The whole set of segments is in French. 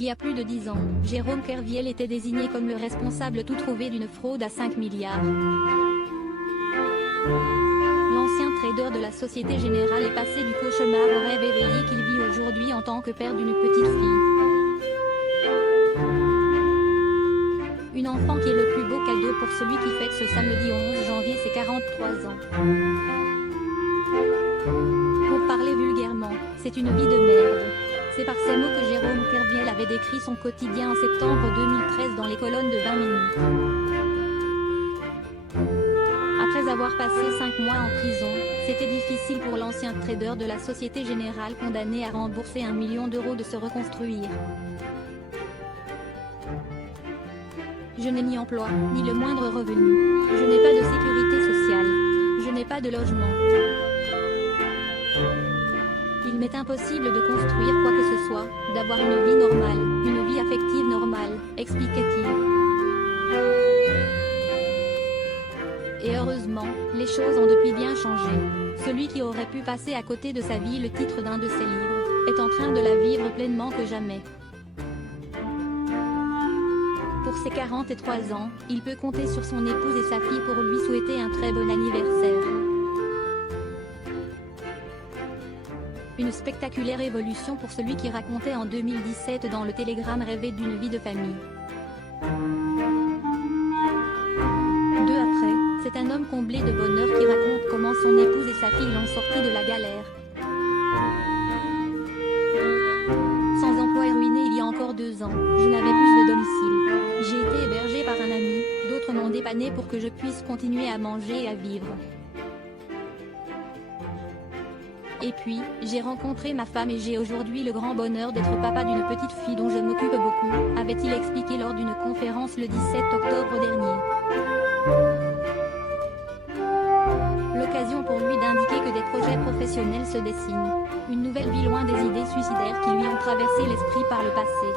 Il y a plus de 10 ans, Jérôme Kerviel était désigné comme le responsable tout trouvé d'une fraude à 5 milliards. L'ancien trader de la Société Générale est passé du cauchemar au rêve éveillé qu'il vit aujourd'hui en tant que père d'une petite fille. Une enfant qui est le plus beau cadeau pour celui qui fête ce samedi 11 janvier ses 43 ans. Pour parler vulgairement, c'est une vie de merde. C'est par ces mots que Jérôme Kerviel avait décrit son quotidien en septembre 2013 dans les colonnes de 20 minutes. Après avoir passé 5 mois en prison, c'était difficile pour l'ancien trader de la Société Générale condamné à rembourser 1 million d'euros de se reconstruire. Je n'ai ni emploi, ni le moindre revenu. Je n'ai pas de sécurité sociale. Je n'ai pas de logement. Il m'est impossible de construire quoi que ce soit, d'avoir une vie normale, une vie affective normale, expliquait-il. Et heureusement, les choses ont depuis bien changé. Celui qui aurait pu passer à côté de sa vie le titre d'un de ses livres, est en train de la vivre pleinement que jamais. Pour ses 43 ans, il peut compter sur son épouse et sa fille pour lui souhaiter un très bon anniversaire. Une spectaculaire évolution pour celui qui racontait en 2017 dans le Télégramme rêver d'une vie de famille. 2 après, c'est un homme comblé de bonheur qui raconte comment son épouse et sa fille l'ont sorti de la galère. Sans emploi et ruiné il y a encore 2 ans, je n'avais plus de domicile. J'ai été hébergé par un ami, d'autres m'ont dépanné pour que je puisse continuer à manger et à vivre. Et puis, j'ai rencontré ma femme et j'ai aujourd'hui le grand bonheur d'être papa d'une petite fille dont je m'occupe beaucoup, avait-il expliqué lors d'une conférence le 17 octobre dernier. L'occasion pour lui d'indiquer que des projets professionnels se dessinent. Une nouvelle vie loin des idées suicidaires qui lui ont traversé l'esprit par le passé.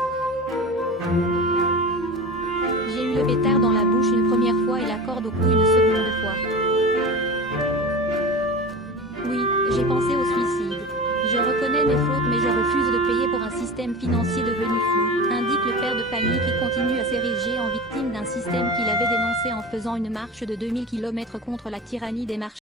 J'ai eu le pétard dans la bouche une première fois et la corde au cou une seconde fois. Oui, j'ai pensé au suicide. Je reconnais mes fautes mais je refuse de payer pour un système financier devenu fou, indique le père de famille qui continue à s'ériger en victime d'un système qu'il avait dénoncé en faisant une marche de 2000 km contre la tyrannie des marchés.